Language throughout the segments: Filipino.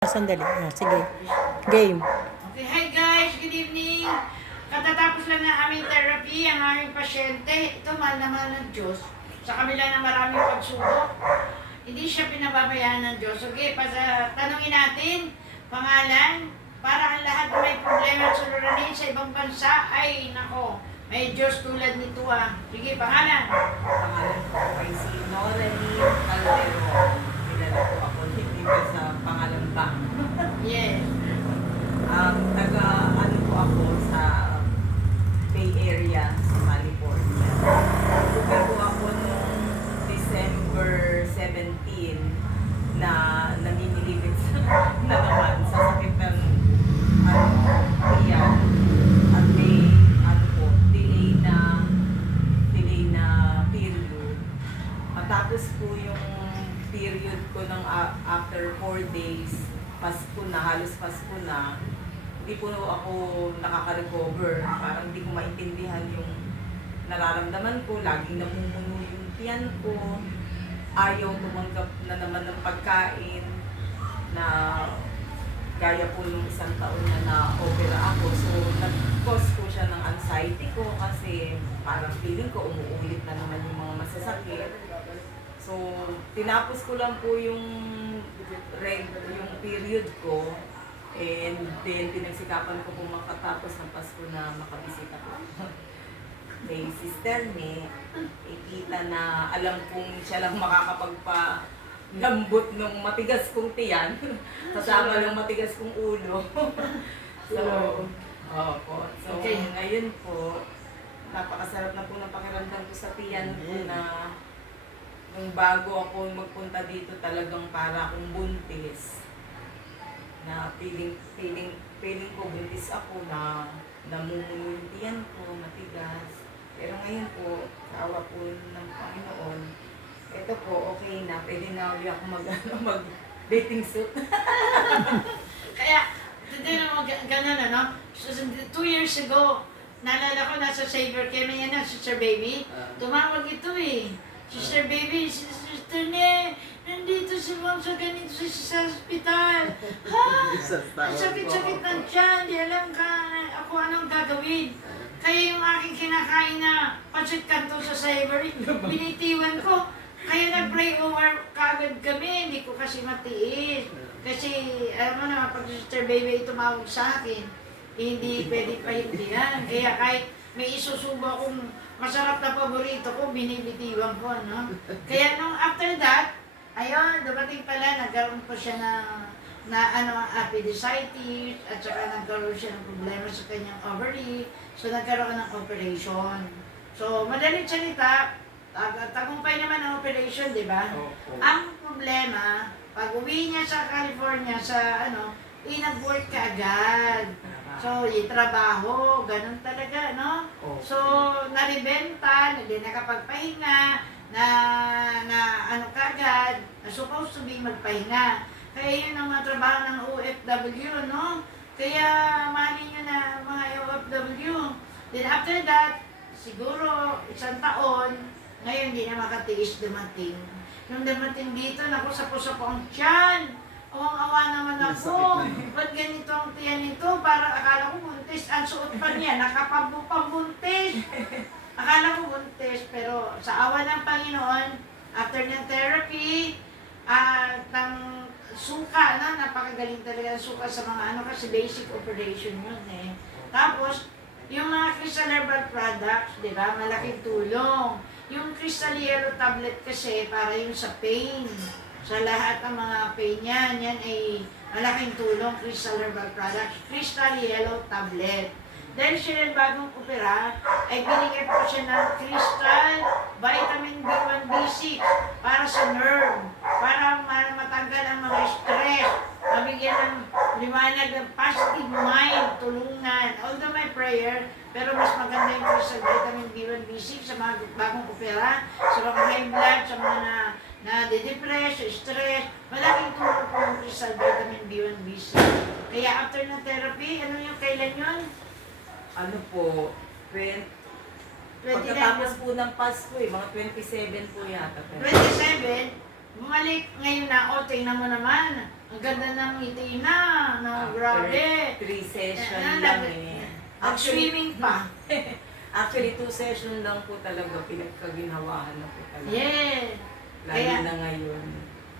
Sandali. Sige. Game. Okay, hi guys, good evening. Katatapos lang ng aming therapy, ang aming pasyente, ito mahal na mahal ng Diyos. Sa kabila ng maraming pagsubok, hindi siya pinababayaan ng Diyos. Okay, tanungin natin, pangalan, para ang lahat na may problema at suliranin sa ibang bansa, ay nako, may Diyos tulad nito ah. Sige, pangalan. Pangalan ko ay si Noraline Caldero. Kilala ko ako hindi ba sa pangalan ba? Yes. Taga ano po ako sa Bay Area sa California. Super po ako noong December 17 na namimilipit na naman sa sakit ng tiyan at may delay na period. Matapos po yung period ko ng after 4 days, Pasko na, halos Pasko na, hindi po ako nakaka-recover. Parang hindi ko maintindihan yung nararamdaman ko. Laging namumuno yung tiyan ko. Ayaw tumanggap na naman ng pagkain na gaya po nung isang taon na opera ako. So, nag-cause ko siya ng anxiety ko kasi parang feeling ko umuulit na naman yung mga masasakit. So, tinapos ko lang po yung period ko, and then pinagsikapan ko po makatapos ng Pasko na makabisita ko kay Sister May. Ikita na alam kong siya lang makakapagpalambot ng matigas kong tiyan kasama ng matigas kong ulo. So, Okay. ngayon po, napakasarap na po ng pakiramdam ko sa tiyan ko na nung bago ako magpunta dito talagang para akong buntis. Na feeling ko buntis ako na namumuno yung tiyan ko, matigas. Pero ngayon po, sa awa po ng Panginoon, ito po, okay na, pwede na ulit ako mag-dating suit. Kaya, hindi naman ganun ano. So, 2 years ago, naalala ko nasa Savior kami yan na, Sister Baby. Tumawag ito eh. Sister Baby, Sister Ne, nandito si Mom sa ganito sa hospital. Ha? Ang sakit-sakit ng tiyan, di alam ka ako anong gagawin. Kaya yung aking kinakain na pancit canton sa Savory, binitiwan ko. Kaya nag-pray over kagad kami, hindi ko kasi matiis. Kasi, alam mo na, pag Sister Baby tumawag sa akin, hindi pwede pahindihan. Kaya kahit may isusubo akong masarap na paborito ko, binibitiwan ko, no? Kaya nung after that, ayun, dumating pala, nagkaroon po siya na appendicitis, at saka nagkaroon siya ng problema sa kanyang ovary, so nagkaroon ng operation. So, madaling salita, tagumpay naman ang operation, di ba? Ang problema, pag uwi niya sa California, nag-work ka agad. So, yung trabaho, ganun talaga, no? So, naribenta, hindi nakapagpahinga, kagad, na supposed to be magpahinga. Kaya yun ang mga trabaho ng OFW, no? Kaya, mahalin nyo na mga OFW. Then after that, siguro, 1 taon, ngayon hindi na makatiis dumating. Yung dumating dito, naku, sapo-sapo ang tiyan. Awang-awa naman ako. Ba't ganito ang tiyan nito? Para akala ko buntis. Ang suot pa niya, nakapambuntis. Akala ko buntis. Pero sa awa ng Panginoon, after ng therapy, ng suka, napakagaling talaga ng suka sa mga kasi basic operation yun eh. Tapos, yung mga Crystal Herbal products, di ba, malaking tulong. Yung Crystal Yellow tablet kasi, para yung sa pain. Sa lahat ng mga pain yan ay malaking tulong, Crystal Herbal Products, Crystal Yellow Tablet. Dahil siya bagong opera, ay binigyan po siya ng Crystal Vitamin B1, B6 para sa nerve, para matanggal ang mga stress, mabigyan ng liwanag ng positive mind, tulungan. Although may prayer, pero mas maganda yung Crystal Vitamin B1, B6 sa mga bagong opera, sa mga high blood, sa mga na-depress, stress, malaking tulong po yung Crystal Vitamin B1, B6. Kaya after ng therapy, kailan yun? Ano po, pagkatapos po ng Pasko mga 27 po yata. 27? Bumalik ngayon na, tingnan mo naman. Ang ganda ng ngiti na. No, grabe. 3 session Ah, lang nag- eh. Nag-swimming pa. Actually, 2 session lang po talaga pinagkaginawahan na po talaga. Yeah. Lalo Kaya- na ngayon.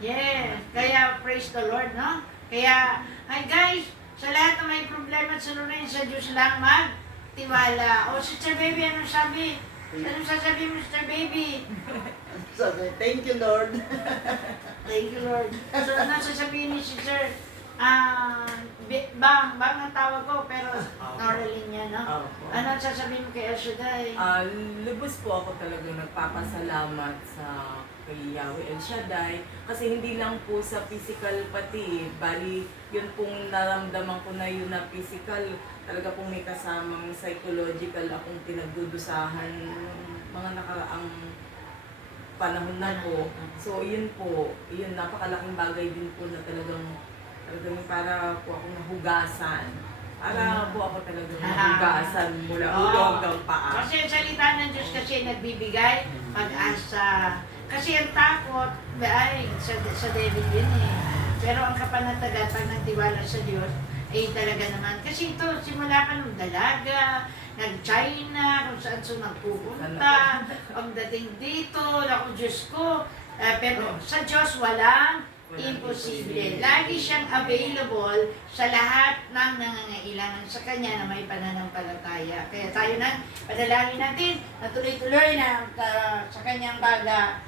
Yeah. Kaya praise the Lord, no? Kaya, hi guys, sa lahat na may problema at salunin sa Diyos lang magtiwala. O, Sister Baby, anong sabi? Anong sasabihin mo, Sister Baby? Sabi, thank you, Lord. Thank you, Lord. So, ano sasabihin ni Sister? Bang ang tawag ko, pero Noraline yan, no? Opo. Ano ang sasabihin mo kay El Shaddai? Lubos po ako talagang nagpapasalamat sa kay Yahweh El Shaddai kasi hindi lang po sa physical pati, bali yun pong naramdaman ko na yun na physical, talaga pong may kasamang psychological akong pinagdudusahan mga nakaraang panahon na po. So yun po, yun napakalaking bagay din po na talagang para po ako nahugasan. Para po ako talagang nahugasan mula ulo hanggang paa. Kasi ang salita ng Diyos kasi nagbibigay pag-asa. Kasi ang takot, ay, sa devil yun eh. Pero ang kapanatagatang ng tiwala sa Diyos, ay talaga naman. Kasi ito, simula pa nung dalaga, nag-China, kung saan nagpupunta, pagdating dito, ako Diyos ko. Pero sa Diyos walang imposible. Lagi siyang available sa lahat ng nangangailangan sa Kanya na may pananampalataya. Kaya tayo na, padalangin natin na tuloy-tuloy na sa Kanyang baga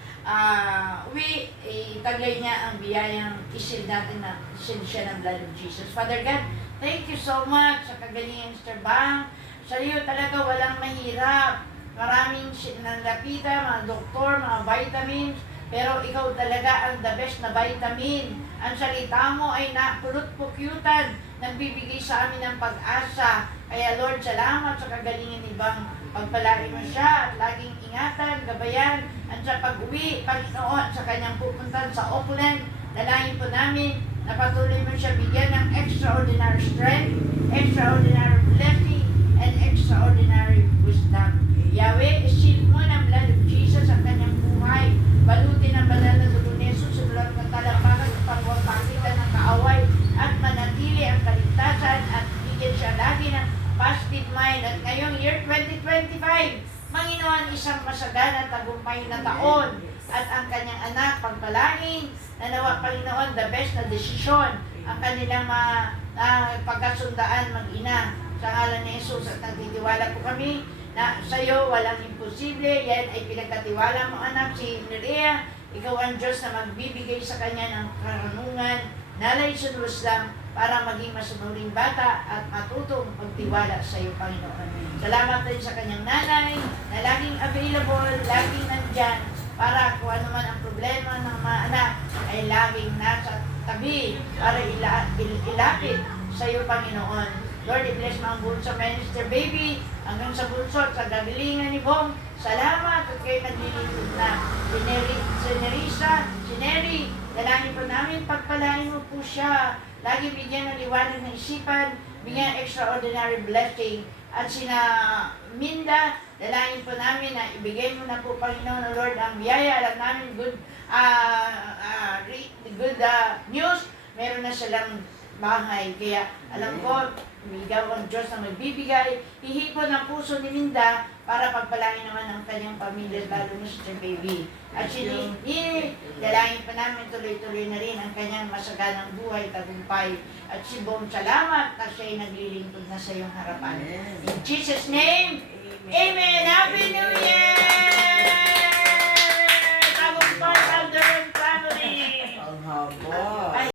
itaglay niya ang biyayang isil natin na isil siya ng blood of Jesus. Father God, thank you so much sa kagalingan ni Mr. Bang. Sa iyo talaga walang mahirap. Maraming nalapitan, mga doktor, mga vitamins, pero ikaw talaga ang the best na vitamin. Ang salita mo ay napulot-pukyutan, nagbibigay sa amin ng pag-asa. Kaya Lord, salamat sa kagalingan ni Bang. Pagpalain mo siya at laging ingatan, gabayan, at sa pag-uwi, Panginoon, sa kanyang pupuntan sa Auckland, dalangin po namin na patuloy mo siya bigyan ng extraordinary strength, extraordinary blessing, and extraordinary wisdom. Yahweh, shield mo ng blood of Jesus ang kanyang buhay. Balutin ang banal na dugo ni Jesus sa dulang ng talampakan at pagwapagitan ng kaaway at manatili ang kaligtasan at bigyan siya lagi ng positive mind. At ngayong year 2025, Panginoon, isang masagana at tagumpay na taon at ang kanyang anak pagpalain na nawa Panginoon the best na desisyon ang kanilang pagkasundaan mag-ina sa ngalan ni Jesus at nagtitiwala po kami na sa iyo walang imposible. Yan ay pinagkatiwala mo anak si Nerea. Ikaw ang Diyos na magbibigay sa kanya ng karunungan, knowledge and wisdom para maging masunuring bata at matutong magtiwala sa iyo, Panginoon. Salamat din sa kanyang nanay na laging available, laging nandyan para kung ano man ang problema ng mga anak ay laging nasa tabi para ilapit sa iyo, Panginoon. Lord, i-bless mo ang bunso minister baby hanggang sa bunso at sa gagalingan ni Bong. Salamat at kayo naglilingkod na. Si Nerissa, si Neri, dalangin po namin, pagpalain mo po siya. Lagi bigyan ng liwanag ng isipan, bigyan ng extraordinary blessing. At sina Minda, dalangin po namin na ibigay mo na po, Panginoon, Lord, ang biyaya. Alam namin, good news. Meron na silang bahay. Kaya alam ko, ikaw ang Diyos na magbibigay. Ihipon ang puso ni Minda para pagpalangin naman ang kanyang pamilya, lalo na si Baby. At dalangin pa namin tuloy-tuloy na rin ang kanyang masaganang buhay, tagumpay. At si Bong, salamat na siya'y naglilingkod na sa iyong harapan. In Jesus' name, Amen.